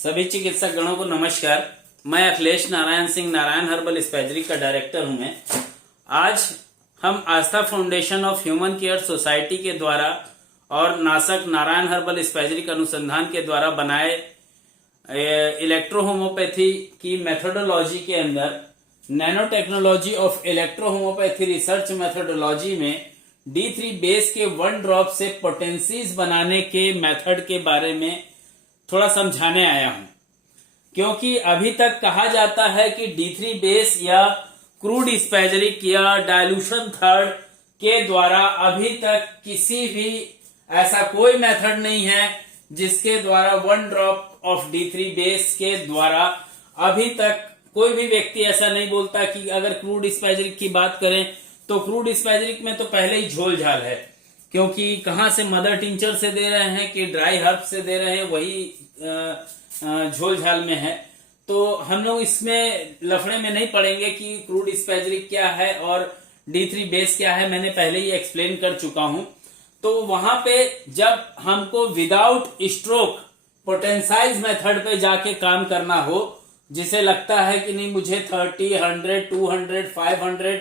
सभी चिकित्सक गणों को नमस्कार। मैं अखिलेश नारायण सिंह नारायण हर्बल स्पैजरी का डायरेक्टर हूं। मैं आज हम Astha foundation of human care society के द्वारा और नासक नारायण हर्बल स्पैजरी के अनुसंधान के द्वारा बनाए इलेक्ट्रो होम्योपैथी की मेथोडोलॉजी के अंदर nano technology of electro homeopathy research methodology में D3 बेस के 1 ड्रॉप से पोटेंसीज बनाने के मेथड के बारे में थोड़ा समझाने आया हूं, क्योंकि अभी तक कहा जाता है कि D3 बेस या क्रूड स्पैजरिक या डायल्यूशन थर्ड के द्वारा अभी तक किसी भी ऐसा कोई मेथड नहीं है जिसके द्वारा 1 ड्रॉप ऑफ D3 बेस के द्वारा अभी तक कोई भी व्यक्ति ऐसा नहीं बोलता कि अगर क्रूड स्पैजरिक की बात करें तो क्रूड स्पैजरिक में तो पहले ही झोल झाल है, क्योंकि कहां से मदर टिंचर से दे रहे हैं कि ड्राई हर्ब से दे रहे हैं, वही झोल झाल में है। तो हम लोग इसमें लफड़े में नहीं पड़ेंगे कि क्रूड स्पैजरिक क्या है और D3 बेस क्या है, मैंने पहले ही एक्सप्लेन कर चुका हूं। तो वहां पे जब हमको विदाउट स्ट्रोक पोटेंसाइज मेथड पे जाके काम करना हो, जिसे लगता है कि नहीं मुझे 30, 100, 200, 500,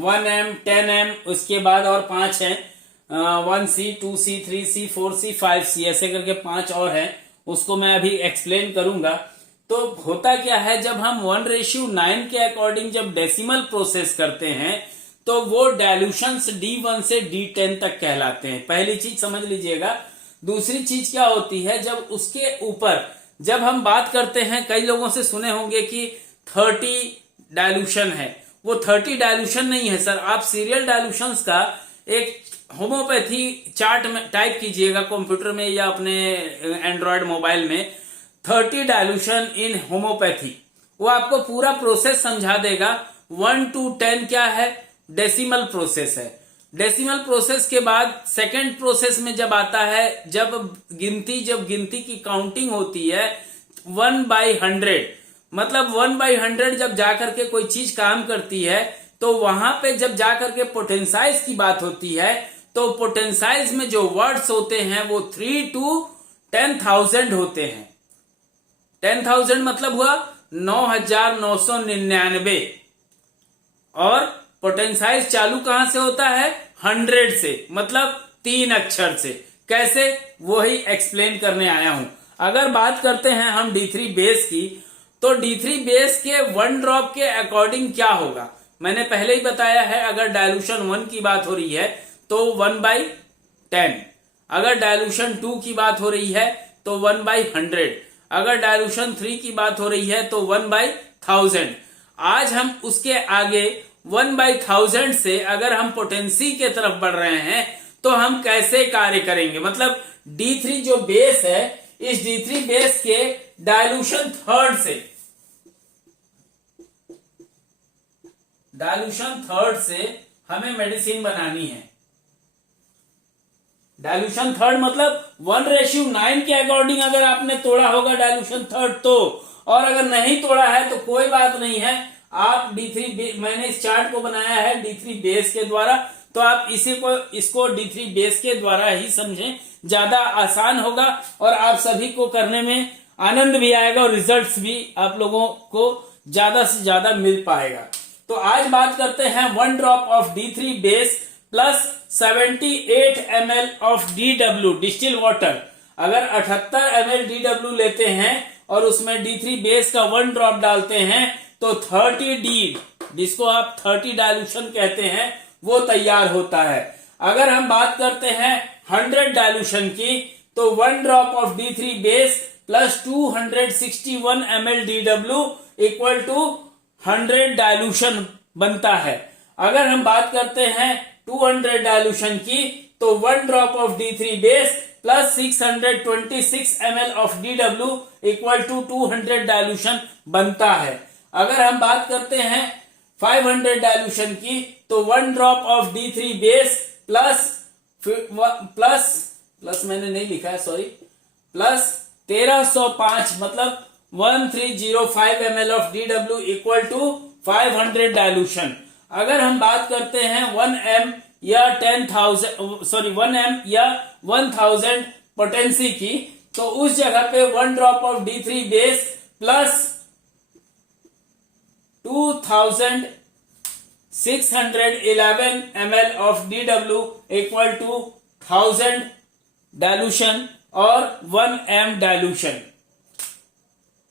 1M, 10M, उसके बाद और 5 हैं 1C, 2C, 3C, 4C, 5C, ऐसे करके 5 और हैं, उसको मैं अभी एक्सप्लेन करूंगा। तो होता क्या है, जब हम 1:9 के अकॉर्डिंग जब डेसिमल प्रोसेस करते हैं तो वो डायल्यूशंस D1 से D10 तक कहलाते हैं। पहली चीज समझ लीजिएगा। दूसरी चीज क्या होती है, जब उसके ऊपर जब हम बात करते हैं, कई लोगों से सुने होंगे कि 30 डायल्यूशन है, वो 30 डायल्यूशन नहीं है सर। आप सीरियल डायल्यूशंस का एक होम्योपैथी चार्ट में टाइप कीजिएगा कंप्यूटर में या अपने एंड्रॉयड मोबाइल में, 30 डायल्यूशन इन होम्योपैथी, वो आपको पूरा प्रोसेस समझा देगा। 1 to 10 क्या है, डेसिमल प्रोसेस है। डेसिमल प्रोसेस के बाद सेकेंड प्रोसेस में जब आता है, जब गिनती की काउंटिंग होती है 1/100, मतलब 1/100 जब जाकर के कोई चीज काम करती है, तो वहां पे जब जाकर के पोटेंसाइज की बात होती है, तो पोटेंसाइज में जो वर्ड्स होते हैं वो 3 to 10,000 होते हैं। 10,000 मतलब हुआ 9,999, और पोटेंसाइज चालू कहां से होता है, 100 से, मतलब 3 अक्षर से। कैसे, वो ही एक्सप्लेन करने आया हूं। अगर बात करते हैं हम D3 बेस की, तो D3 बेस के 1 ड्रॉप के अकॉर्डिंग क्या होगा, मैंने पहले ही बताया है। अगर डायल्यूशन 1 की बात हो रही है तो 1/10, अगर डायल्यूशन 2 की बात हो रही है तो 1/100, अगर डायल्यूशन 3 की बात हो रही है तो 1/1000। आज हम उसके आगे 1/1000 से अगर हम पोटेंसी के तरफ बढ़ रहे हैं तो हम कैसे कार्य करेंगे, मतलब D3 जो बेस है, इस D3 बेस के डायल्यूशन थर्ड से हमें मेडिसिन बनानी है। डायल्यूशन थर्ड मतलब 1:9 के अकॉर्डिंग अगर आपने तोड़ा होगा डायल्यूशन थर्ड तो, और अगर नहीं तोड़ा है तो कोई बात नहीं है, आप D3 मैंने इस चार्ट को बनाया है D3 बेस के द्वारा, तो आप इसको D3 बेस के द्वारा ही समझें, ज्यादा आसान होगा और आप सभी को करने में आनंद भी आएगा और रिजल्ट्स भी आप लोगों को ज्यादा से ज्यादा मिल पाएगा। तो आज बात करते हैं 1 drop of D3 base plus 78 ml of DW distil water. अगर 78 ml DW लेते हैं और उसमें D3 बेस का 1 ड्रॉप डालते हैं तो 30D, जिसको आप 30 डायल्यूशन कहते हैं, वो तैयार होता है। अगर हम बात करते हैं 100 डायल्यूशन की, तो 1 drop of D3 base plus 261 ml DW equal to 100 dilution बनता है। अगर हम बात करते हैं 200 डायल्यूशन की, तो 1 drop of D3 base plus 626 ml of DW equal to 200 dilution बनता है। अगर हम बात करते हैं 500 डायल्यूशन की, तो 1 drop of D3 base plus मैंने नहीं लिखा है, सॉरी, प्लस 1305 मतलब 1305 ml of DW equal to 500 dilution. अगर हम बात करते हैं 1M या 10,000 1M या 1000 पोटेंसी की, तो उस जगह पे 1 drop of D3 base plus 2611 ml of DW equal to 1000 dilution और 1 m डाइल्यूशन।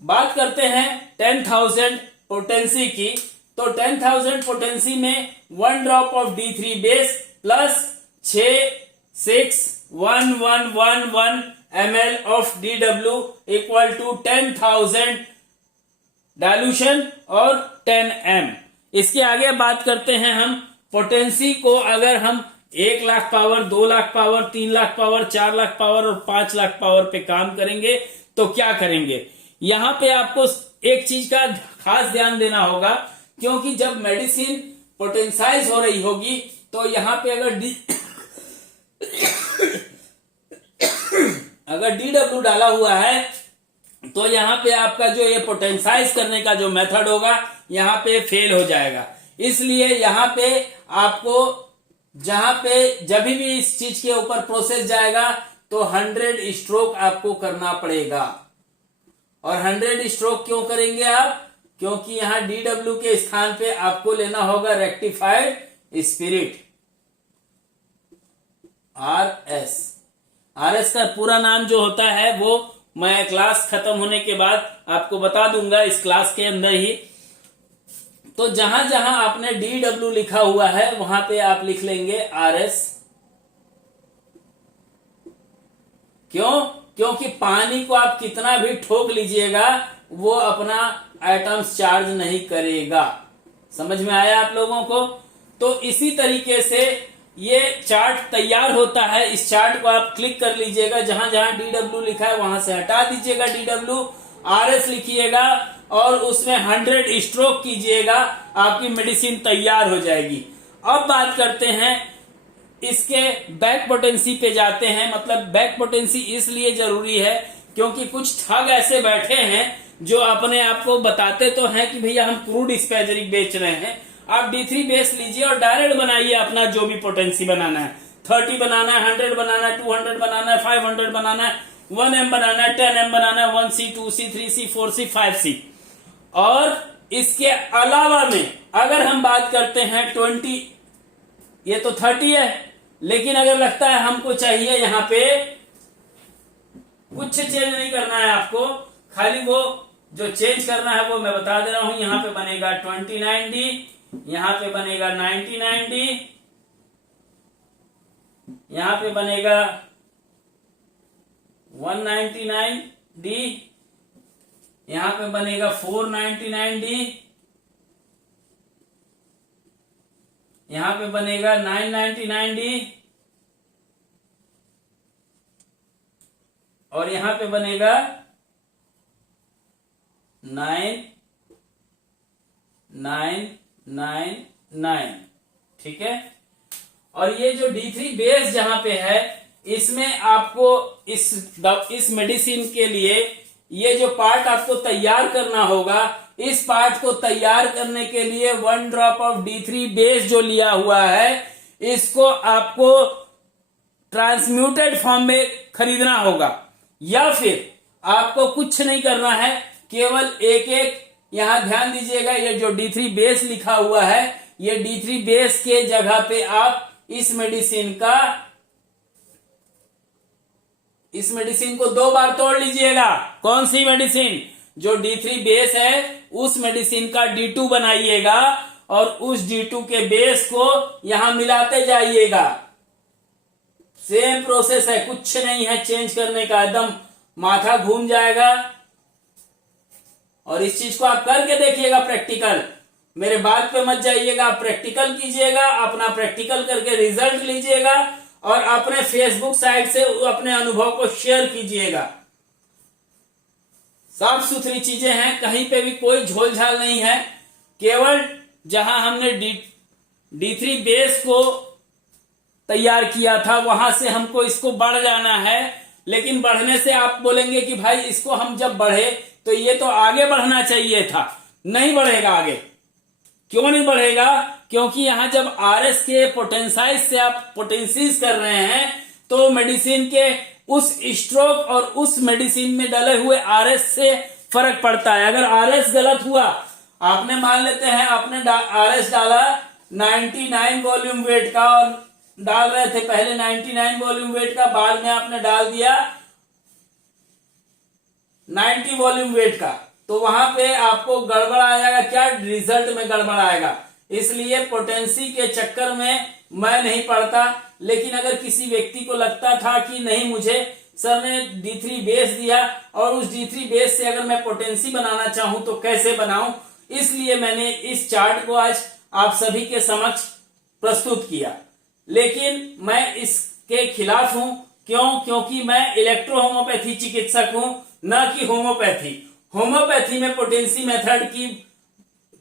बात करते हैं 10,000 पोटेंसी की, तो 10,000 पोटेंसी में 1 drop of D3 base plus 66111 ml of DW equal to 10,000 dilution और 10 m। इसके आगे बात करते हैं हम पोटेंसी को, अगर हम 1 lakh power, 2 lakh power, 3 lakh power, 4 lakh power और 5 लाख पावर पे काम करेंगे तो क्या करेंगे। यहां पे आपको एक चीज का खास ध्यान देना होगा, क्योंकि जब मेडिसिन पोटेंसाइज हो रही होगी तो यहां पे अगर DW डाला हुआ है तो यहां पे आपका जो ये पोटेंसाइज करने का जो मेथड होगा यहां पे फेल हो जाएगा। इसलिए यहां पे आपको जहां पे जब भी इस चीज के ऊपर प्रोसेस जाएगा तो 100 स्ट्रोक आपको करना पड़ेगा। और 100 स्ट्रोक क्यों करेंगे आप, क्योंकि यहां DW के स्थान पे आपको लेना होगा रेक्टिफाइड स्पिरिट, RS का पूरा नाम जो होता है वो मैं क्लास खत्म होने के बाद आपको बता दूंगा, इस क्लास के अंदर ही। तो जहां जहां आपने DW लिखा हुआ है वहां पे आप लिख लेंगे RS। क्यों, क्योंकि पानी को आप कितना भी ठोक लीजिएगा वो अपना एटम्स चार्ज नहीं करेगा। समझ में आया आप लोगों को। तो इसी तरीके से ये चार्ट तैयार होता है। इस चार्ट को आप क्लिक कर लीजिएगा, जहां जहां DW लिखा है वहां से हटा दीजिएगा DW, RS लिखिएगा और उसमें 100 स्ट्रोक कीजिएगा, आपकी मेडिसिन तैयार हो जाएगी। अब बात करते हैं इसके बैक पोटेंसी पे जाते हैं। मतलब बैक पोटेंसी इसलिए जरूरी है क्योंकि कुछ ठग ऐसे बैठे हैं जो अपने आप को बताते तो हैं कि भैया हम क्रूड स्पैजरिक बेच रहे हैं। आप D3 बेस लीजिए और डायरेक्ट बनाइए अपना जो भी पोटेंसी बनाना है। 30 बनाना है, 100 बनाना है, 200 बनाना है, 500 बनाना है, 1 m बनाना है, 10 m बनाना है, 1C, 2C, 3C, 4C, 5C। और इसके अलावा में अगर हम बात करते हैं 20, ये तो 30 है, लेकिन अगर लगता है हमको चाहिए यहाँ पे कुछ चेंज नहीं करना है आपको, खाली वो जो चेंज करना है वो मैं बता दे रहा हूं। यहाँ पे बनेगा 29D, यहाँ पे बनेगा 99D, यहाँ पे बनेगा 199D, यहाँ पे बनेगा 499D, यहाँ पे बनेगा 999D और यहाँ पे बनेगा 9999। ठीक है। और ये जो D3 बेस जहां पे है इसमें आपको इस मेडिसिन के लिए ये जो पार्ट आपको तैयार करना होगा, इस पार्ट को तैयार करने के लिए 1 ड्रॉप ऑफ D3 बेस जो लिया हुआ है इसको आपको ट्रांसम्यूटेड फॉर्म में खरीदना होगा, या फिर आपको कुछ नहीं करना है, केवल एक एक यहां ध्यान दीजिएगा, ये जो D3 बेस लिखा हुआ है ये D3 बेस के जगह पे आप इस मेडिसिन को 2 बार तोड़ लीजिएगा। कौन सी मेडिसिन, जो D3 बेस है उस मेडिसिन का D2 बनाइएगा और उस D2 के बेस को यहां मिलाते जाइएगा। सेम प्रोसेस है, कुछ नहीं है चेंज करने का, एकदम माथा घूम जाएगा। और इस चीज को आप करके देखिएगा प्रैक्टिकल, मेरे बात पे मत जाइएगा, आप प्रैक्टिकल कीजिएगा, अपना प्रैक्टिकल करके रिजल्ट लीजिएगा और अपने फेसबुक साइट से अपने अनुभव को शेयर कीजिएगा। साफ सुथरी चीजें हैं, कहीं पे भी कोई झोलझाल नहीं है, केवल जहां हमने D3 बेस को तैयार किया था वहां से हमको इसको बढ़ जाना है। लेकिन बढ़ने से आप बोलेंगे कि भाई इसको हम जब बढ़े तो ये तो आगे बढ़ना चाहिए था, नहीं बढ़ेगा आगे। क्यों नहीं बढ़ेगा, क्योंकि यहां जब RS के पोटेंसाइज से आप पोटेंसीज कर रहे हैं तो मेडिसिन के उस स्ट्रोक और उस मेडिसिन में डले हुए आरएस से फर्क पड़ता है। अगर आरएस गलत हुआ, आपने मान लेते हैं आपने आरएस डाला 99 वॉल्यूम वेट का और डाल रहे थे पहले 99 वॉल्यूम वेट का, बाद में आपने डाल दिया 90 वॉल्यूम वेट का, तो वहां पे आपको गड़बड़ आ जाएगा। क्या रिजल्ट में गड़बड़ आएगा। इसलिए पोटेंसी के चक्कर में मैं नहीं पढ़ता। लेकिन अगर किसी व्यक्ति को लगता था कि नहीं, मुझे सर ने D3 बेस दिया और उस D3 बेस से अगर मैं पोटेंसी बनाना चाहूं तो कैसे बनाऊं, इसलिए मैंने इस चार्ट को आज आप सभी के समक्ष प्रस्तुत किया। लेकिन मैं इसके खिलाफ हूं। क्यों? क्योंकि मैं इलेक्ट्रो होम्योपैथी चिकित्सक हूं, न कि होम्योपैथी। होम्योपैथी में पोटेंसी मेथड की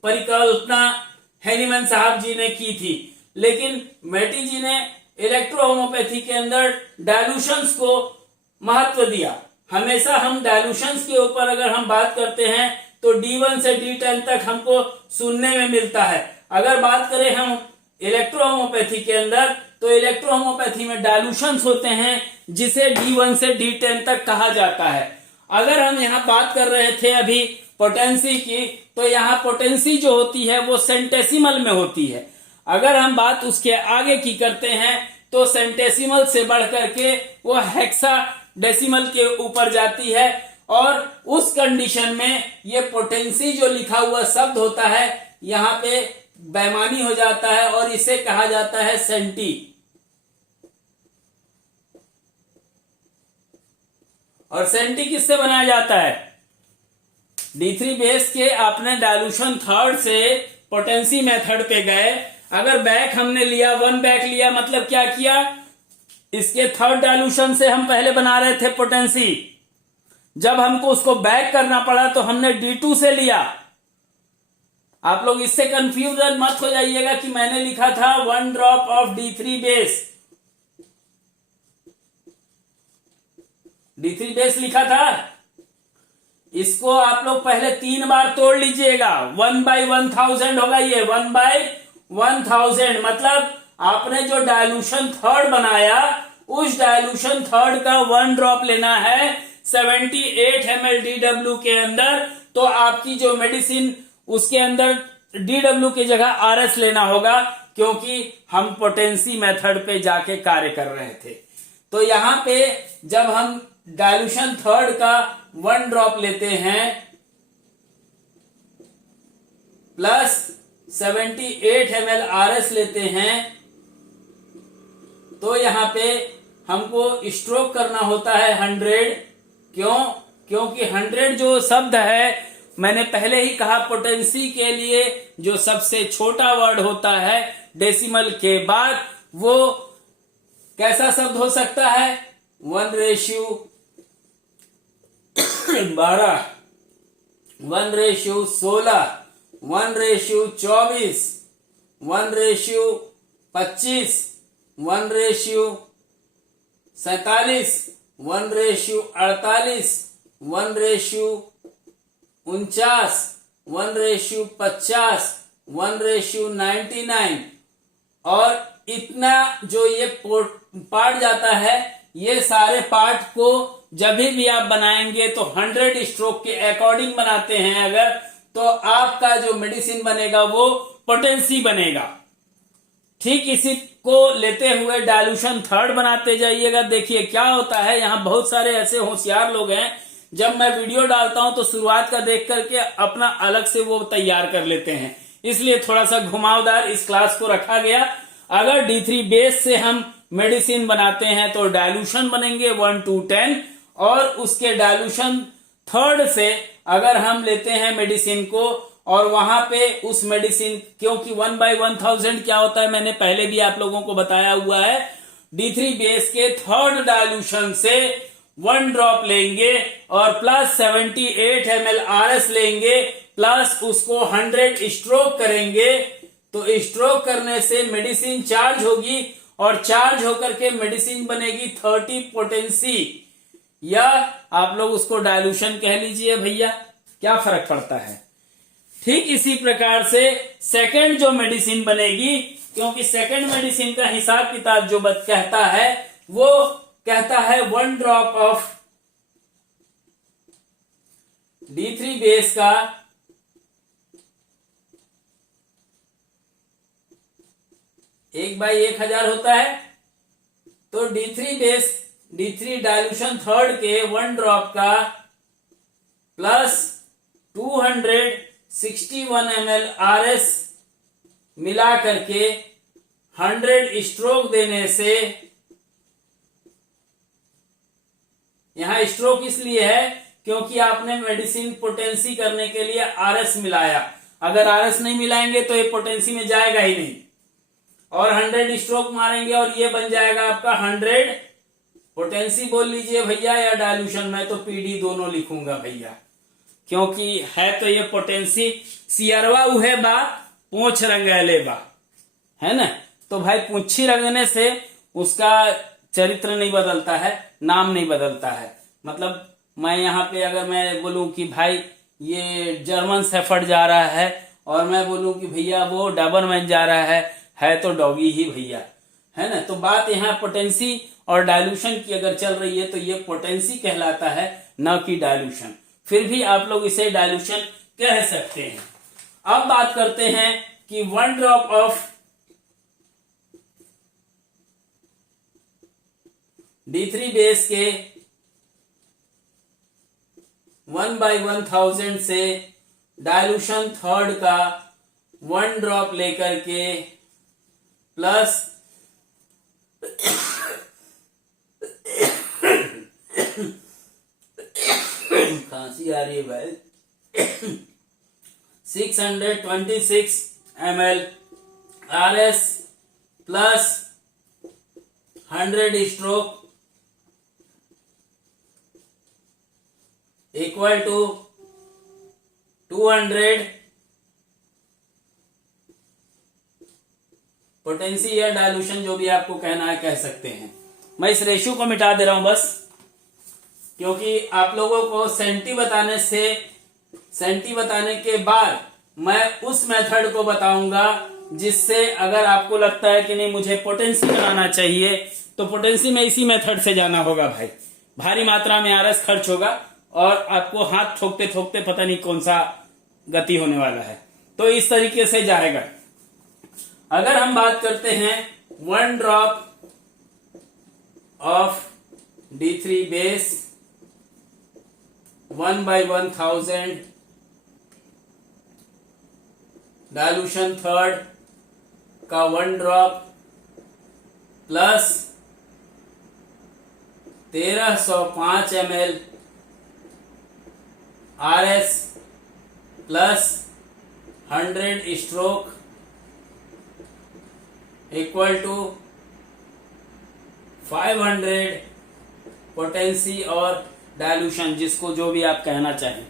परिकल्पना हैनीमैन साहब जी ने की थी, लेकिन मैटी जी ने इलेक्ट्रो होम्योपैथी के अंदर डायल्यूशंस को महत्व दिया। हमेशा हम डायल्यूशंस के ऊपर अगर हम बात करते हैं तो D1 से D10 तक हमको सुनने में मिलता है। अगर बात करें हम इलेक्ट्रो होम्योपैथी के अंदर, तो इलेक्ट्रो होम्योपैथी में डायल्यूशंस होते हैं जिसे D1 से D10 तक कहा जाता है। अगर हम यहाँ बात कर रहे थे अभी पोटेंसी की, तो यहाँ पोटेंसी जो होती है वो सेंटेसिमल में होती है। अगर हम बात उसके आगे की करते हैं तो सेंटेसिमल से बढ़ करके वो हेक्सा डेसिमल के ऊपर जाती है, और उस कंडीशन में ये पोटेंसी जो लिखा हुआ शब्द होता है यहाँ पे बेमानी हो जाता है और इसे कहा जाता है सेंटी। और सेंटी किससे बनाया जाता है? D3 बेस के आपने डायल्यूशन थर्ड से पोटेंसी मेथड पे गए। अगर बैक हमने लिया, 1 बैक लिया, मतलब क्या किया, इसके थर्ड डायल्यूशन से हम पहले बना रहे थे पोटेंसी। जब हमको उसको बैक करना पड़ा तो हमने D2 से लिया। आप लोग इससे कंफ्यूजन मत हो जाइएगा कि मैंने लिखा था 1 drop of D3 base, D3 base लिखा था। इसको आप लोग पहले 3 बार तोड़ लीजिएगा। 1/1000 होगा ये, 1/1000 मतलब आपने जो डायल्यूशन थर्ड बनाया उस डायल्यूशन थर्ड का 1 ड्रॉप लेना है 78 ml DW के अंदर। तो आपकी जो मेडिसिन उसके अंदर DW की जगह RS लेना होगा, क्योंकि हम पोटेंसी मेथड पे जाके कार्य कर रहे थे। तो यहां पे जब हम डायल्यूशन थर्ड का 1 ड्रॉप लेते हैं प्लस 78 ml RS लेते हैं, तो यहां पे हमको स्ट्रोक करना होता है 100। क्यों? क्योंकि 100 जो शब्द है, मैंने पहले ही कहा पोटेंसी के लिए जो सबसे छोटा वर्ड होता है डेसिमल के बाद, वो कैसा शब्द हो सकता है? 1/12, 1/16, 1/24, 1/25, 1/47, 1/48, 1/49, 1/50, 1/99 और इतना जो ये पार्ट जाता है, ये सारे पार्ट को जब भी आप बनाएंगे तो 100 स्ट्रोक के अकॉर्डिंग बनाते हैं अगर, तो आपका जो मेडिसिन बनेगा वो पोटेंसी बनेगा। ठीक इसी को लेते हुए डायल्यूशन थर्ड बनाते जाइएगा। देखिए क्या होता है, यहाँ बहुत सारे ऐसे होशियार लोग हैं, जब मैं वीडियो डालता हूं तो शुरुआत का देख करके अपना अलग से वो तैयार कर लेते हैं, इसलिए थोड़ा सा घुमावदार इस क्लास को रखा गया। अगर D3 बेस से हम मेडिसिन बनाते हैं तो डायल्यूशन बनेंगे 1 to 10, और उसके डायल्यूशन थर्ड से अगर हम लेते हैं मेडिसिन को और वहां पे उस मेडिसिन, क्योंकि 1/1000 क्या होता है मैंने पहले भी आप लोगों को बताया हुआ है, D3 बेस के थर्ड डायल्यूशन से 1 ड्रॉप लेंगे और प्लस 78 ml RS लेंगे, प्लस उसको 100 स्ट्रोक करेंगे। तो स्ट्रोक करने से मेडिसिन चार्ज होगी और चार्ज होकर के मेडिसिन बनेगी 30 पोटेंसी, या आप लोग उसको डायल्यूशन कह लीजिए भैया, क्या फर्क पड़ता है। ठीक इसी प्रकार से सेकंड जो मेडिसिन बनेगी, क्योंकि सेकंड मेडिसिन का हिसाब किताब जो कहता है वो कहता है 1 ड्रॉप ऑफ D3 बेस का 1/1000 होता है। तो D3 डाइल्यूशन थर्ड के 1 ड्रॉप का प्लस 261 ml RS मिला करके 100 स्ट्रोक देने से, यहां स्ट्रोक इसलिए है क्योंकि आपने मेडिसिन पोटेंसी करने के लिए RS मिलाया। अगर RS नहीं मिलाएंगे तो ये पोटेंसी में जाएगा ही नहीं, और 100 स्ट्रोक मारेंगे और ये बन जाएगा आपका 100 पोटेंसी बोल लीजिए भैया, या डाइल्यूशन, मैं तो PD दोनों लिखूंगा भैया, क्योंकि है तो ये पोटेंसी सियरवा उहे बा पूछ रंगैले बा, है ना। तो भाई पूंछी रंगने से उसका चरित्र नहीं बदलता है, नाम नहीं बदलता है। मतलब मैं यहाँ पे अगर मैं बोलूं कि भाई ये जर्मन शेफर्ड जा रहा है, और मैं बोलूं कि भैया वो डॉबरमैन जा रहा है तो डॉगी ही भैया, है ना। तो बात यहाँ पोटेंसी और डाइल्यूशन की अगर चल रही है तो ये पोटेंसी कहलाता है, न कि डाइल्यूशन। फिर भी आप लोग इसे डाइल्यूशन कह सकते हैं। अब बात करते हैं कि 1 ड्रॉप ऑफ D3 बेस के 1/1000 से डाइल्यूशन थर्ड का 1 ड्रॉप लेकर के प्लस खांसी आ रही है भाई 626 ml RS plus 100 stroke equal to 200 potency या डाइल्यूशन, जो भी आपको कहना है कह सकते हैं। मैं इस रेशियो को मिटा दे रहा हूं बस, क्योंकि आप लोगों को सेंटी बताने के बाद मैं उस मेथड को बताऊंगा जिससे अगर आपको लगता है कि नहीं मुझे पोटेंसी बनाना चाहिए, तो पोटेंसी में इसी मेथड से जाना होगा भाई। भारी मात्रा में RS खर्च होगा और आपको हाथ ठोकते ठोकते पता नहीं कौन सा गति होने वाला है, तो इस तरीके से जाएगा। अगर हम बात करते हैं 1 drop of D3 base 1/1000 dilution third का 1 drop plus 1305 ml RS plus 100 stroke equal to 500 potency और डाइल्यूशन, जिसको जो भी आप कहना चाहें।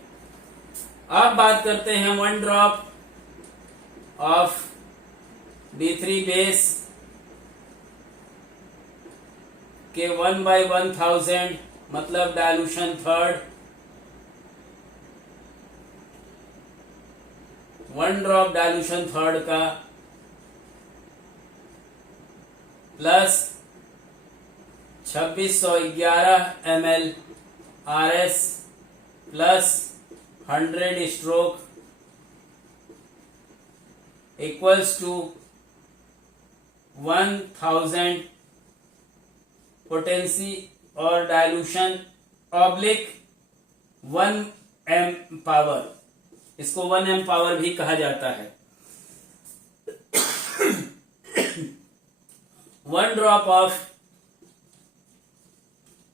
अब बात करते हैं 1 ड्रॉप ऑफ D3 बेस के 1/1000 मतलब dilution third 1 drop dilution third का plus 2611 ml RS plus 100 stroke equals to 1000 potency और डाइल्यूशन ऑब्लिक 1 m पावर, इसको 1 m पावर भी कहा जाता है। 1 drop of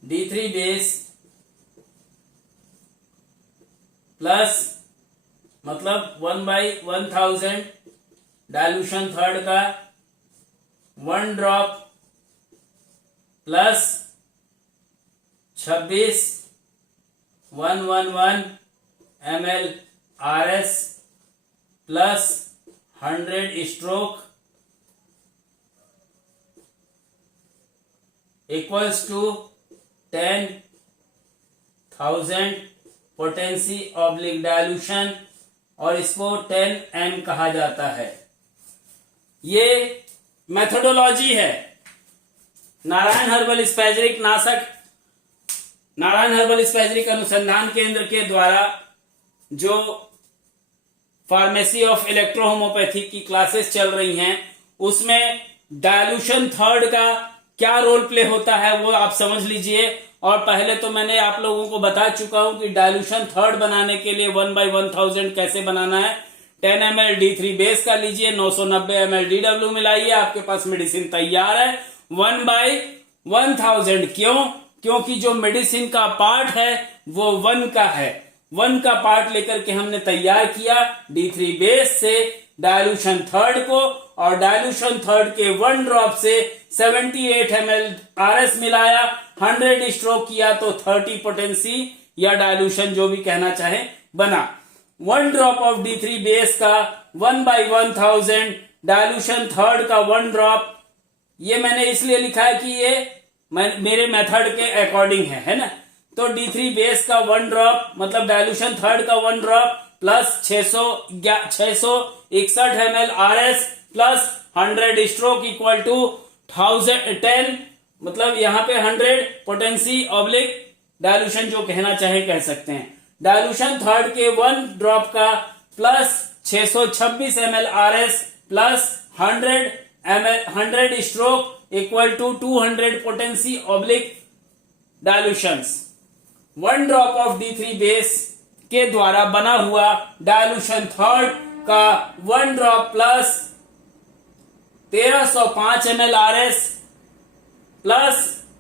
D3 base plus मतलब 1/1000 डाइल्यूशन थर्ड का 1 drop plus 26,111 ml RS plus 100 stroke equals to 10,000 potency oblique dilution, और इसको 10 m कहा जाता है। ये मेथोडोलॉजी है, नारायण हर्बल स्पैजरिक नाशक, नारायण हर्बल स्पैजरिक अनुसंधान केंद्र के द्वारा जो फार्मेसी ऑफ इलेक्ट्रो होम्योपैथी की क्लासेस चल रही हैं, उसमें डायल्यूशन थर्ड का क्या रोल प्ले होता है वो आप समझ लीजिए। और पहले तो मैंने आप लोगों को बता चुका हूं कि डायल्यूशन थर्ड बनाने के लिए 1/1000 कैसे बनाना है। 10 ml D3 बेस का लीजिए, 990 ml DW मिलाइए, आपके पास मेडिसिन तैयार है। 1/1000 क्यों? क्योंकि जो मेडिसिन का पार्ट है वो 1 का है। 1 का पार्ट लेकर के हमने तैयार किया D3 बेस से डायल्यूशन थर्ड को, और डायल्यूशन थर्ड के 1 ड्रॉप से 78 ml RS मिलाया, 100 स्ट्रोक किया तो 30 पोटेंसी या डायल्यूशन जो भी कहना चाहे बना। 1 ड्रॉप ऑफ D3 बेस का 1/1000 डायल्यूशन थर्ड का 1 ड्रॉप, ये मैंने इसलिए लिखा है कि ये मेरे मेथड के अकॉर्डिंग है ना। तो D3 बेस का 1 ड्रॉप मतलब डायल्यूशन थर्ड का 1 drop plus 661 ml RS plus 100 stroke equal to 1010, मतलब यहां पे 100 पोटेंसी ऑब्लिक डायल्यूशन जो कहना चाहे कह सकते हैं। डायल्यूशन थर्ड के 1 ड्रॉप का plus 626 ml RS plus 100 stroke equal to 200 potency oblique dilutions. 1 drop of D3 base के द्वारा बना हुआ डायल्यूशन थर्ड का 1 drop plus 1305 ml RS plus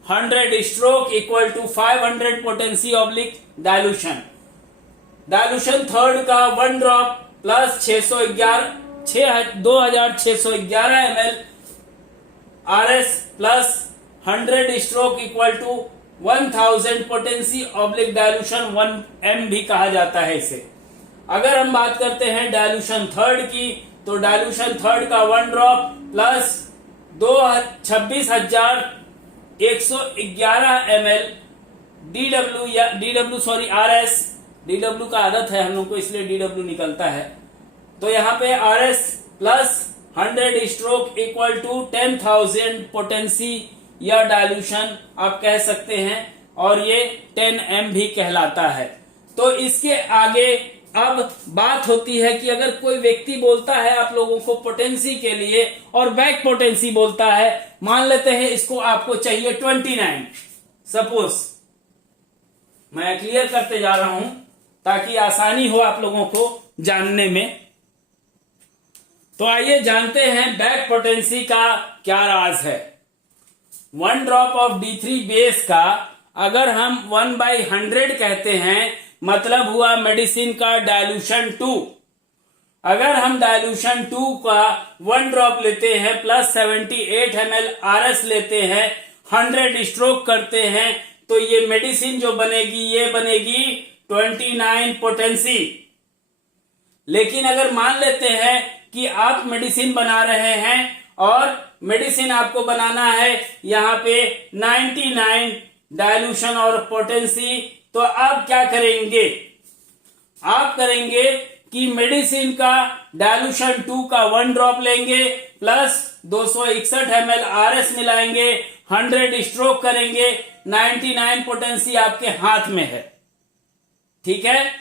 100 stroke equal to 500 potency oblique dilution. Dilution third का 1 drop plus 2611 ml RS plus 100 stroke equal to 1000 potency oblique dilution 1M भी कहा जाता है इसे। अगर हम बात करते हैं डायल्यूशन थर्ड की, तो डायल्यूशन थर्ड का 1 drop plus 26,111 ml RS, DW का आदत है हम लोग को इसलिए DW निकलता है, तो यहाँ पे RS plus 100 stroke equal to 10,000 potency या डायल्यूशन आप कह सकते हैं, और ये 10M भी कहलाता है। तो इसके आगे अब बात होती है कि अगर कोई व्यक्ति बोलता है आप लोगों को पोटेंसी के लिए और बैक पोटेंसी बोलता है, मान लेते हैं इसको आपको चाहिए 29, सपोज मैं क्लियर करते जा रहा हूं ताकि आसानी हो आप लोगों को जानने में। तो आइए जानते हैं बैक पोटेंसी का क्या राज है। 1 ड्रॉप ऑफ D3 बेस का अगर हम 1/100 कहते हैं, मतलब हुआ मेडिसिन का डायल्यूशन 2। अगर हम डायल्यूशन 2 का 1 ड्रॉप लेते हैं प्लस 78 ml RS लेते हैं, 100 स्ट्रोक करते हैं, तो ये मेडिसिन जो बनेगी ये बनेगी 29 पोटेंसी। लेकिन अगर मान लेते हैं कि आप मेडिसिन बना रहे हैं और मेडिसिन आपको बनाना है यहाँ पे 99 डायल्यूशन और पोटेंसी, तो आप क्या करेंगे? आप करेंगे कि मेडिसिन का डायल्यूशन 2 का 1 ड्रॉप लेंगे प्लस 261 ml RS मिलाएंगे, 100 स्ट्रोक करेंगे, 99 पोटेंसी आपके हाथ में है। ठीक है,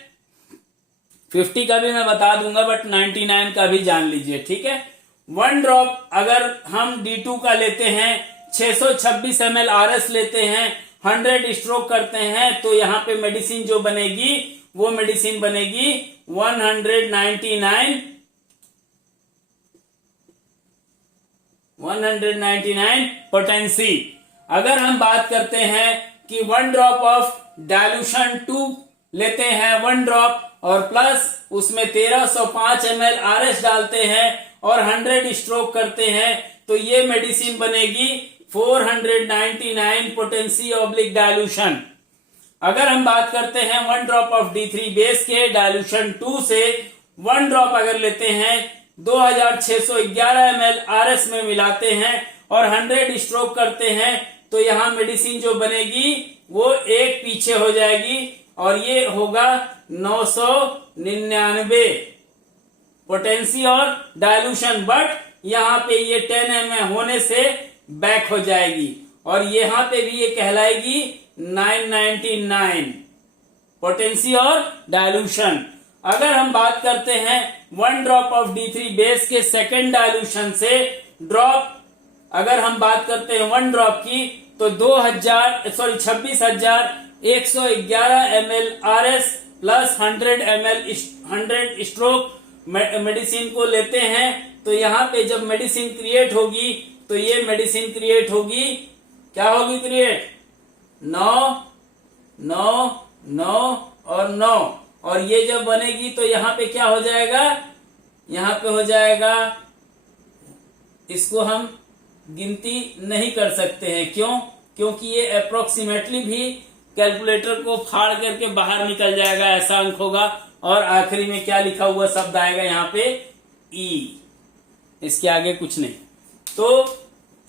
50 का भी मैं बता दूंगा बट 99 का भी जान लीजिए। ठीक है, 1 ड्रॉप अगर हम D2 का लेते हैं, 626 ml RS लेते हैं, 100 स्ट्रोक करते हैं, तो यहां पे मेडिसिन जो बनेगी वो मेडिसिन बनेगी 199 पोटेंसी। अगर हम बात करते हैं कि 1 ड्रॉप ऑफ डायल्यूशन 2 लेते हैं 1 ड्रॉप और प्लस उसमें 1305 ml RS डालते हैं और 100 स्ट्रोक करते हैं, तो ये मेडिसिन बनेगी 499 पोटेंसी ऑब्लिक डायल्यूशन। अगर हम बात करते हैं 1 ड्रॉप ऑफ D3 बेस के डायल्यूशन 2 से 1 ड्रॉप अगर लेते हैं 2611 ml RS में मिलाते हैं और 100 स्ट्रोक करते हैं, तो यहां मेडिसिन जो बनेगी वो एक पीछे हो जाएगी और ये होगा 999 पोटेंसी और डायल्यूशन, बट यहां पे ये 10 mm होने से बैक हो जाएगी। और यहाँ पे भी ये कहलाएगी 999 पोटेंसी और डायल्यूशन। अगर हम बात करते हैं 1 ड्रॉप ऑफ D3 बेस के सेकेंड डायल्यूशन से ड्रॉप, अगर हम बात करते हैं 1 ड्रॉप की, तो 26,111 ml RS plus 100 ml 100 stroke medicine को लेते हैं। तो यहाँ पे जब मेडिसिन क्रिएट होगी तो ये मेडिसिन क्रिएट होगी, क्या होगी क्रिएट, 9 9 9 और 9, और ये जब बनेगी तो यहाँ पे क्या हो जाएगा, यहाँ पे हो जाएगा, इसको हम गिनती नहीं कर सकते हैं। क्यों? क्योंकि ये अप्रोक्सीमेटली भी कैलकुलेटर को फाड़ करके बाहर निकल जाएगा, ऐसा अंक होगा। और आखिरी में क्या लिखा हुआ शब्द आएगा यहाँ पे, ई, इसके आगे कुछ नहीं। तो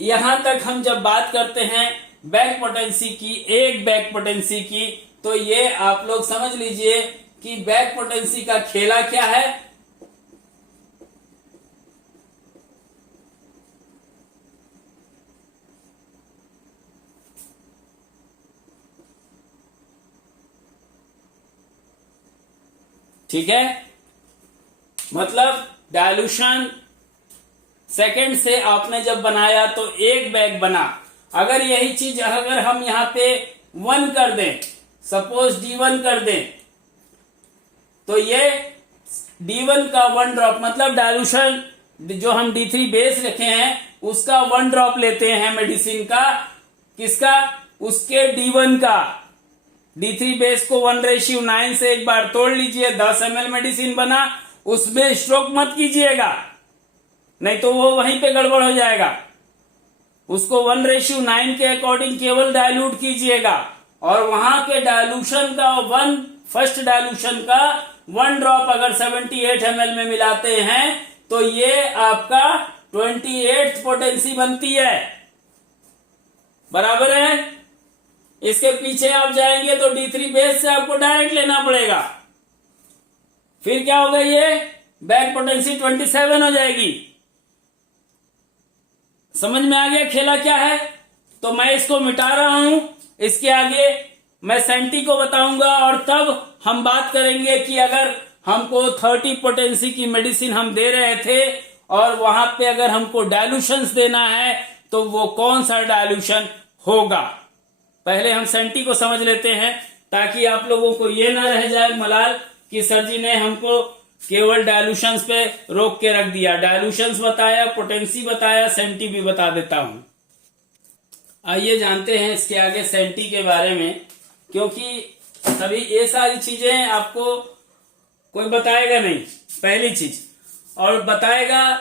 यहां तक हम जब बात करते हैं बैक पोटेंसी की, एक बैक पोटेंसी की, तो ये आप लोग समझ लीजिए कि बैक पोटेंसी का खेला क्या है। ठीक है, मतलब डायल्यूशन सेकेंड से आपने जब बनाया तो एक बैग बना। अगर यही चीज अगर हम यहाँ पे 1 कर दें, सपोज D1 कर दें, तो ये D1 का 1 ड्रॉप, मतलब डायल्यूशन जो हम D3 बेस रखे हैं उसका 1 ड्रॉप लेते हैं मेडिसिन का, किसका, उसके D1 का। D3 बेस को 1:9 से एक बार तोड़ लीजिए, 10 ml मेडिसिन बना, उसमें स्ट्रोक मत कीजिएगा, नहीं तो वो वहीं पे गड़बड़ हो जाएगा। उसको 1:9 के अकॉर्डिंग केवल डायल्यूट कीजिएगा, और वहां के डायल्यूशन का फर्स्ट डायल्यूशन का 1 ड्रॉप अगर 78 ml में मिलाते हैं तो ये आपका 28th पोटेंसी बनती है, बराबर है। इसके पीछे आप जाएंगे तो D3 बेस से आपको डायरेक्ट लेना पड़ेगा, फिर क्या होगा, ये बैक पोटेंसी 27 हो जाएगी। समझ में आ गया खेला क्या है? तो मैं इसको मिटा रहा हूं, इसके आगे मैं सेंटी को बताऊंगा, और तब हम बात करेंगे कि अगर हमको 30 पोटेंसी की मेडिसिन हम दे रहे थे और वहां पे अगर हमको डायल्यूशंस देना है तो वो कौन सा डायल्यूशन होगा। पहले हम सेंटी को समझ लेते हैं ताकि आप लोगों को ये ना रह जाए मलाल कि सर जी ने हमको केवल डायल्यूशंस पे रोक के रख दिया। डायल्यूशंस बताया, पोटेंसी बताया, सेंटी भी बता देता हूं। आइए जानते हैं इसके आगे सेंटी के बारे में, क्योंकि सभी ये सारी चीजें आपको कोई बताएगा नहीं, पहली चीज, और बताएगा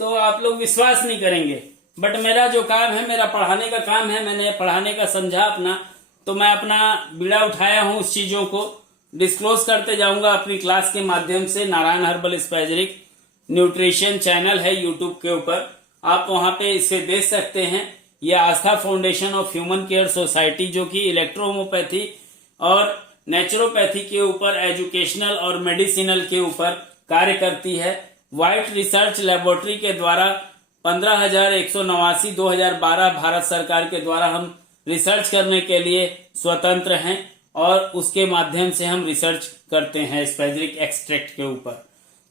तो आप लोग विश्वास नहीं करेंगे। बट मेरा जो काम है, मेरा पढ़ाने का काम है, मैंने पढ़ाने का समझा अपना, तो मैं अपना बीड़ा उठाया हूं, उस चीजों को डिस्क्लोज करते जाऊंगा अपनी क्लास के माध्यम से। नारायण हर्बल स्पैजरिक न्यूट्रिशन चैनल है यूट्यूब के ऊपर, आप वहां पे इसे देख सकते हैं। यह Astha foundation of human care society, जो कि इलेक्ट्रोहोमोपैथी और नेचुरोपैथी के ऊपर, एजुकेशनल और मेडिसिनल के ऊपर कार्य करती है। व्हाइट रिसर्च लेबोरेटरी के द्वारा 15,189 2012 भारत सरकार के द्वारा हम रिसर्च करने के लिए स्वतंत्र हैं, और उसके माध्यम से हम रिसर्च करते हैं स्पैजरिक एक्सट्रैक्ट के ऊपर।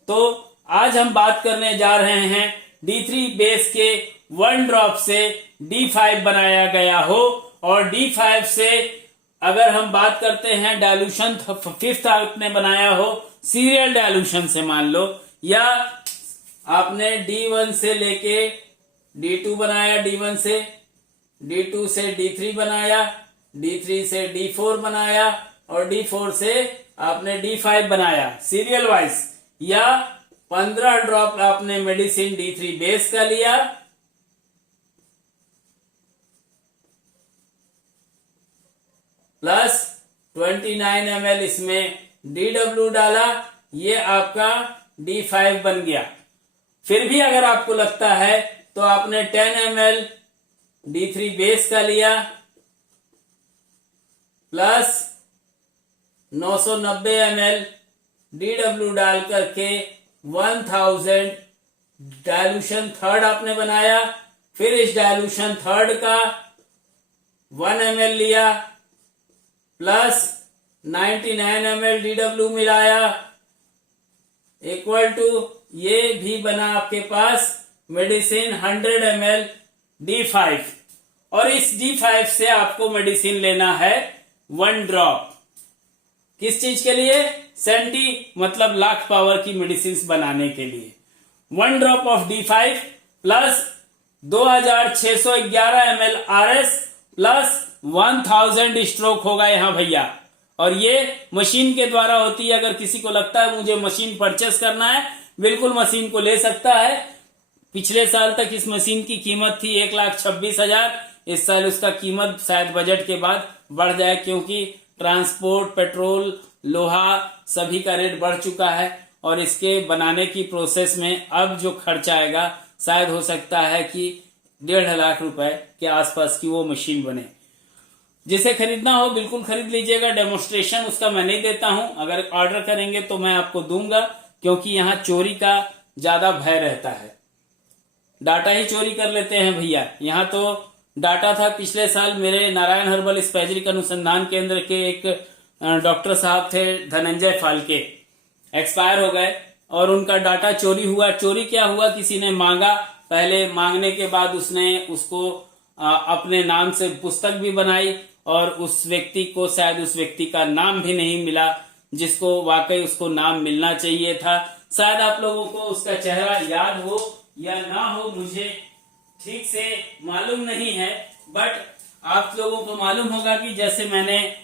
तो आज हम बात करने जा रहे हैं D3 बेस के 1 ड्रॉप से D5 बनाया गया हो, और D5 से अगर हम बात करते हैं डायल्यूशन 5th आपने बनाया हो सीरियल डायल्यूशन से, मान लो, या आपने D1 से लेके D2 बनाया, D1 से D2 से D3 बनाया, D3 से D4 बनाया, और D4 से आपने D5 बनाया सीरियल वाइज, या 15 ड्रॉप आपने मेडिसिन D3 बेस का लिया, प्लस 29 ml इसमें DW डाला, ये आपका D5 बन गया। फिर भी अगर आपको लगता है तो आपने 10 ml D3 बेस का लिया, प्लस 990 ml DW डाल करके 1000 डायल्यूशन थर्ड आपने बनाया। फिर इस डायल्यूशन थर्ड का 1 ml लिया प्लस 99 ml DW मिलाया इक्वल टू ये भी बना आपके पास मेडिसिन 100 ml D5 और इस D5 से आपको मेडिसिन लेना है 1 ड्रॉप। किस चीज के लिए? सेंटी मतलब लाख पावर की मेडिसिन बनाने के लिए। 1 drop of D5 plus 2611 ml RS plus 1000 stroke होगा यहां भैया। और ये मशीन के द्वारा होती है। अगर किसी को लगता है मुझे मशीन परचेस करना है, बिल्कुल मशीन को ले सकता है। पिछले साल तक इस मशीन की कीमत थी 1,26,000। इस साल उसका कीमत शायद बजट के बाद बढ़ जाए, क्योंकि ट्रांसपोर्ट, पेट्रोल, लोहा सभी का रेट बढ़ चुका है और इसके बनाने की प्रोसेस में अब जो खर्च आएगा शायद हो सकता है कि 1.5 लाख रुपए के आसपास की वो मशीन बने। जिसे खरीदना हो बिल्कुल खरीद लीजिएगा। डेमोन्स्ट्रेशन उसका मैं नहीं देता हूं, अगर ऑर्डर करेंगे तो मैं आपको दूंगा, क्योंकि यहाँ चोरी का ज्यादा भय रहता है। डाटा ही चोरी कर लेते हैं भैया। यहाँ तो डाटा था पिछले साल मेरे नारायण हर्बल स्पैजरिक अनुसंधान केंद्र के एक डॉक्टर साहब थे, धनंजय फाल्के, एक्सपायर हो गए और उनका डाटा चोरी हुआ। चोरी क्या हुआ? किसी ने मांगा, पहले मांगने के बाद उसने उसको अपने नाम से पुस्तक भी बनाई और उस व्यक्ति को शायद उस व्यक्ति का नाम भी नहीं मिला, जिसको वाकई उसको नाम मिलना चाहिए था। शायद आप लोगों को उसका चेहरा याद हो या ना हो, मुझे ठीक से मालूम नहीं है, बट आप लोगों को मालूम होगा कि जैसे मैंने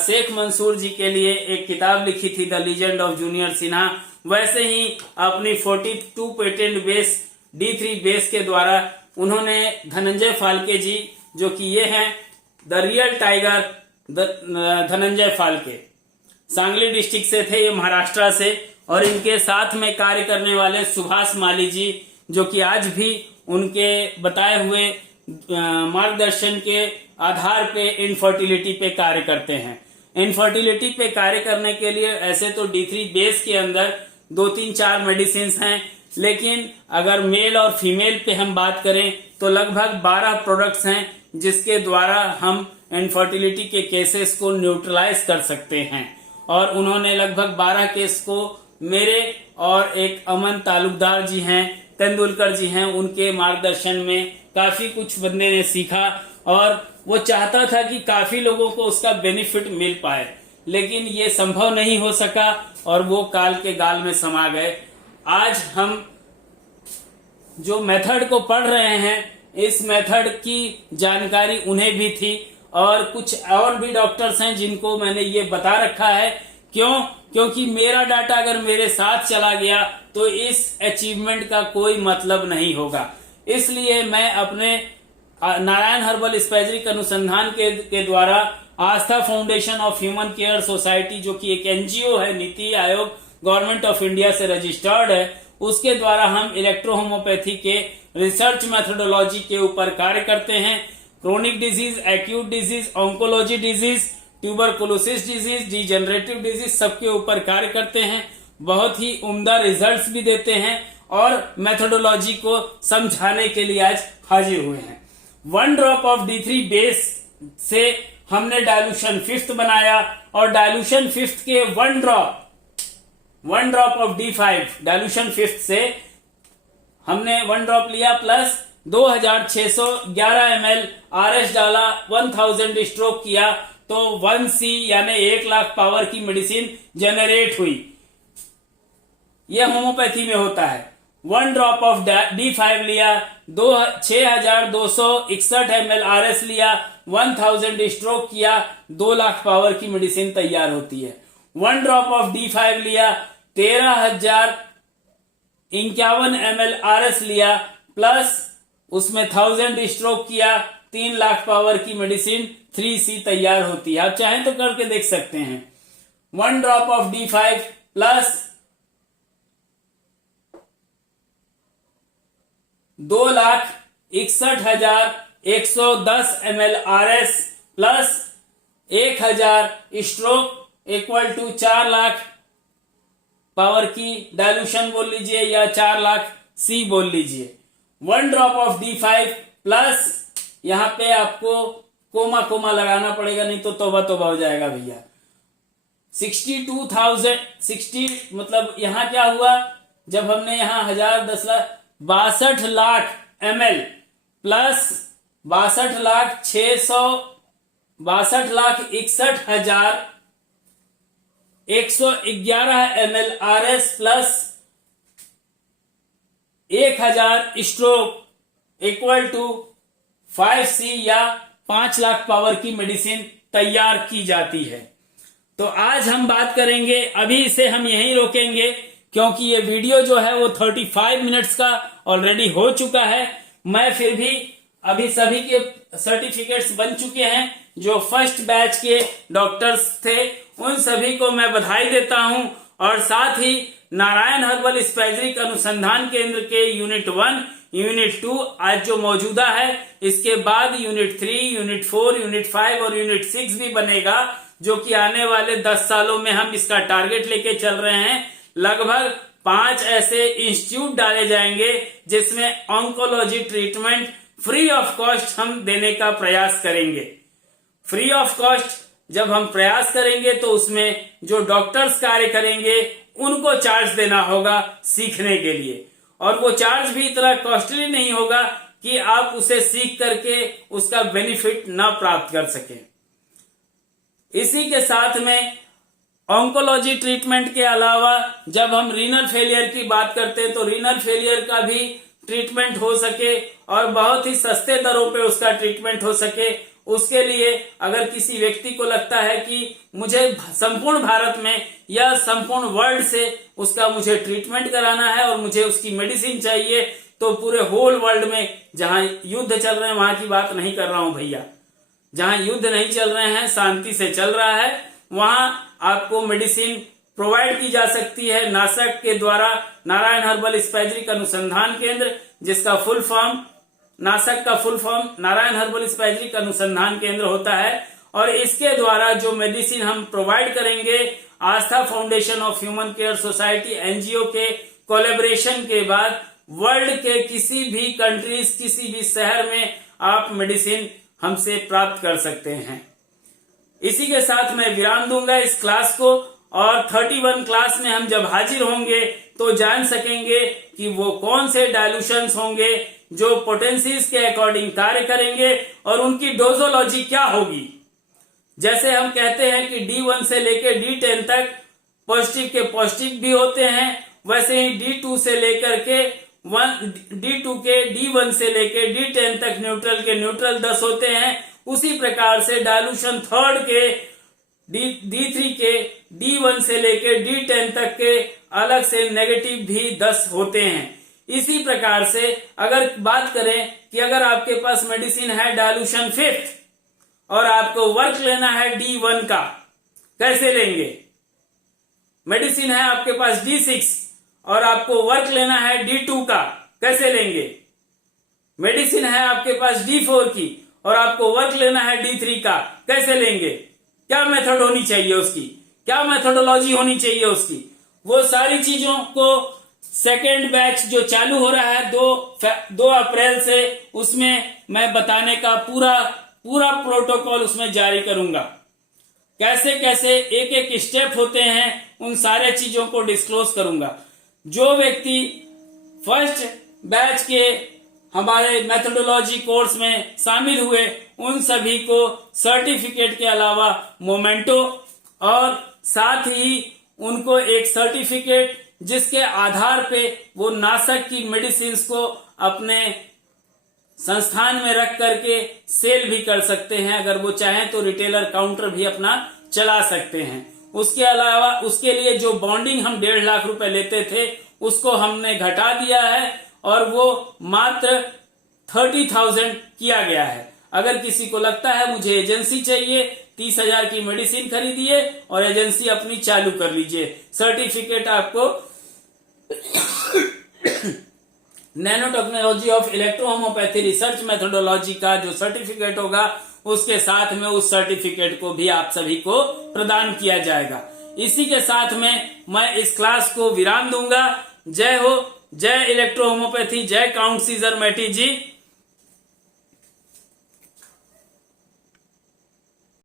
शेख मंसूर जी के लिए एक किताब लिखी थी, the legend of junior Sinha, वैसे ही अपनी 42 पेटेंट बेस D3 बेस के द्वारा उन्होंने धनंजय फाल्के जी, जो कि ये हैं the real tiger Dhananjay Phalke, Sangli district से थे ये, महाराष्ट्र से, और इनके साथ में कार्य करने वाले सुभाष माली जी, जो कि आज भी उनके बताए हुए मार्गदर्शन के आधार पे इनफर्टिलिटी पे कार्य करते हैं। इनफर्टिलिटी पे कार्य करने के लिए ऐसे तो D3 बेस के अंदर 2-3-4 मेडिसिन हैं, लेकिन अगर मेल और फीमेल पे हम बात करें तो लगभग 12 प्रोडक्ट्स हैं जिसके द्वारा हम इनफर्टिलिटी के केसेस को न्यूट्रलाइज कर सकते हैं। और उन्होंने लगभग 12 केस को मेरे और एक अमन तालुकदार जी हैं, तेंदुलकर जी हैं, उनके मार्गदर्शन में काफी कुछ बंदे ने सीखा और वो चाहता था कि काफी लोगों को उसका बेनिफिट मिल पाए, लेकिन ये संभव नहीं हो सका और वो काल के गाल में समा गए। आज हम जो मेथड को पढ़ रहे हैं, इस मेथड की जानकारी उन्हें भी थी और कुछ और भी डॉक्टर्स हैं जिनको मैंने ये बता रखा है। क्यों? क्योंकि मेरा डाटा अगर मेरे साथ चला गया तो इस अचीवमेंट का कोई मतलब नहीं होगा। इसलिए मैं अपने नारायण हर्बल स्पैजरिक अनुसंधान के द्वारा Astha foundation of human care society, जो कि एक एनजीओ है, Niti Aayog government of India से रजिस्टर्ड है, उसके द्वारा हम इलेक्ट्रो होम्योपैथी के रिसर्च मेथोडोलॉजी के ऊपर कार्य करते हैं। Chronic disease, acute disease, oncology disease, tuberculosis disease, degenerative disease, सबके ऊपर कार्य करते हैं। बहुत ही उम्दा रिजल्ट्स भी देते हैं और मेथोडोलॉजी को समझाने के लिए आज हाजिर हुए हैं। 1 ड्रॉप ऑफ D3 बेस से हमने डायल्यूशन 5th बनाया और डायल्यूशन 5th के 1 drop of D5 dilution 5th से हमने 1 ड्रॉप लिया प्लस 2611 ml RS डाला, 1000 स्ट्रोक किया तो 1C यानी 1 लाख पावर की मेडिसिन जनरेट हुई। यह होम्योपैथी में होता है। 1 ड्रॉप ऑफ D5 लिया, 6261 ml RS लिया, 1000 स्ट्रोक किया, 2 लाख पावर की मेडिसिन तैयार होती है। 1 ड्रॉप ऑफ D5 लिया, 13051 ml RS लिया प्लस उसमें 1000 स्ट्रोक किया, 3 लाख पावर की मेडिसिन 3C तैयार होती है। आप चाहें तो करके देख सकते हैं। 1 drop of D5 plus 2,61,110 ml RS plus 1000 stroke equal to 4 lakh power की डायल्यूशन बोल लीजिए या 4 लाख C बोल लीजिए। 1 ड्रॉप ऑफ D5 प्लस यहां पे आपको कोमा कोमा लगाना पड़ेगा, नहीं तो तौबा तौबा हो जाएगा भैया। 60 मतलब यहाँ क्या हुआ, जब हमने यहाँ 1000 10 lakh 62 lakh ml plus 62 lakh 62,61,111 ml RS plus 1000 stroke equal to 5C या 5 लाख पावर की मेडिसिन तैयार की जाती है। तो आज हम बात करेंगे, अभी इसे हम यहीं रोकेंगे क्योंकि ये वीडियो जो है वो 35 मिनट्स का ऑलरेडी हो चुका है। मैं फिर भी अभी सभी के सर्टिफिकेट्स बन चुके हैं, जो फर्स्ट बैच के डॉक्टर्स थे उन सभी को मैं बधाई देता हूं, और साथ ही नारायण हर्बल स्पैजरिक अनुसंधान केंद्र के यूनिट 1 यूनिट 2 आज जो मौजूदा है, इसके बाद यूनिट 3 यूनिट 4 यूनिट 5 और यूनिट 6 भी बनेगा, जो कि आने वाले 10 सालों में हम इसका टारगेट लेके चल रहे हैं। लगभग 5 ऐसे इंस्टीट्यूट डाले जाएंगे जिसमें oncology treatment free of cost हम देने का प्रयास करेंगे। फ्री ऑफ कॉस्ट जब हम प्रयास करेंगे तो उसमें जो डॉक्टर्स कार्य करेंगे उनको चार्ज देना होगा सीखने के लिए, और वो चार्ज भी इतना कॉस्टली नहीं होगा कि आप उसे सीख करके उसका बेनिफिट ना प्राप्त कर सकें। इसी के साथ में ऑन्कोलॉजी ट्रीटमेंट के अलावा जब हम रीनल फेलियर की बात करते हैं तो रीनल फेलियर का भी ट्रीटमेंट हो सके और बहुत ही सस्ते दरों पे उसका ट्रीटमेंट हो सके, उसके लिए अगर किसी व्यक्ति को लगता है कि मुझे संपूर्ण भारत में या संपूर्ण वर्ल्ड से उसका मुझे ट्रीटमेंट कराना है और मुझे उसकी मेडिसिन चाहिए, तो पूरे होल वर्ल्ड में जहां युद्ध चल रहे हैं वहां की बात नहीं कर रहा हूं भैया, जहां युद्ध नहीं चल रहे हैं, शांति से चल रहा है, वहां आपको मेडिसिन प्रोवाइड की जा सकती है नासक के द्वारा, नारायण हर्बल स्पैजरिक अनुसंधान केंद्र, जिसका फुल फॉर्म नासक का फुल फॉर्म नारायण हर्बल स्पैजरिक अनुसंधान केंद्र होता है। और इसके द्वारा जो मेडिसिन हम प्रोवाइड करेंगे, Astha foundation of human care society NGO के कोलैबोरेशन के बाद वर्ल्ड के किसी भी कंट्रीज, किसी भी शहर में आप मेडिसिन हमसे प्राप्त कर सकते हैं। इसी के साथ मैं विराम दूंगा इस क्लास को, और 31 क्लास में हम जब हाजिर होंगे तो जान सकेंगे कि वो कौन से डायल्यूशंस होंगे जो पोटेंसीज के अकॉर्डिंग कार्य करेंगे और उनकी डोजोलॉजी क्या होगी। जैसे हम कहते हैं कि D1 से लेकर D10 तक पॉजिटिव के पॉजिटिव भी होते हैं, वैसे ही D2 से लेकर के D2 के D1 से लेकर D10 तक न्यूट्रल के न्यूट्रल 10 होते हैं। उसी प्रकार से डायल्यूशन थर्ड के D3 के D1 से लेकर D10 तक के अलग से नेगेटिव भी 10 होते हैं। इसी प्रकार से अगर बात करें कि अगर आपके पास मेडिसिन है डायल्यूशन 5th और आपको वर्क लेना है D1 का, कैसे लेंगे? मेडिसिन है आपके पास D6 और आपको वर्क लेना है D2 का, कैसे लेंगे? मेडिसिन है आपके पास D4 की और आपको वर्क लेना है D3 का, कैसे लेंगे? क्या मेथड होनी चाहिए उसकी, क्या मेथोडोलॉजी होनी चाहिए उसकी? वो सारी चीजों को सेकेंड बैच जो चालू हो रहा है 2 अप्रैल से, उसमें मैं बताने का पूरा प्रोटोकॉल उसमें जारी करूंगा। कैसे कैसे एक एक स्टेप होते हैं उन सारे चीजों को डिस्क्लोज करूंगा। जो व्यक्ति फर्स्ट बैच के हमारे मेथोडोलॉजी कोर्स में शामिल हुए उन सभी को सर्टिफिकेट के अलावा मोमेंटो और साथ ही उनको एक सर्टिफिकेट जिसके आधार पे वो नासक की मेडिसिन को अपने संस्थान में रख करके सेल भी कर सकते हैं। अगर वो चाहें तो रिटेलर काउंटर भी अपना चला सकते हैं। उसके अलावा उसके लिए जो बॉन्डिंग हम 1.5 लाख रुपए लेते थे उसको हमने घटा दिया है और वो मात्र 30,000 किया गया है। अगर किसी को लगता है मुझे एजेंसी चाहिए, 30,000 की मेडिसिन खरीदिए और एजेंसी अपनी चालू कर लीजिए। सर्टिफिकेट आपको nano technology of electro homeopathy research methodology का जो सर्टिफिकेट होगा उसके साथ में उस सर्टिफिकेट को भी आप सभी को प्रदान किया जाएगा। इसी के साथ में मैं इस क्लास को विराम दूंगा। जय हो, जय इलेक्ट्रो होम्योपैथी, जय काउंट सीजर मैटी जी।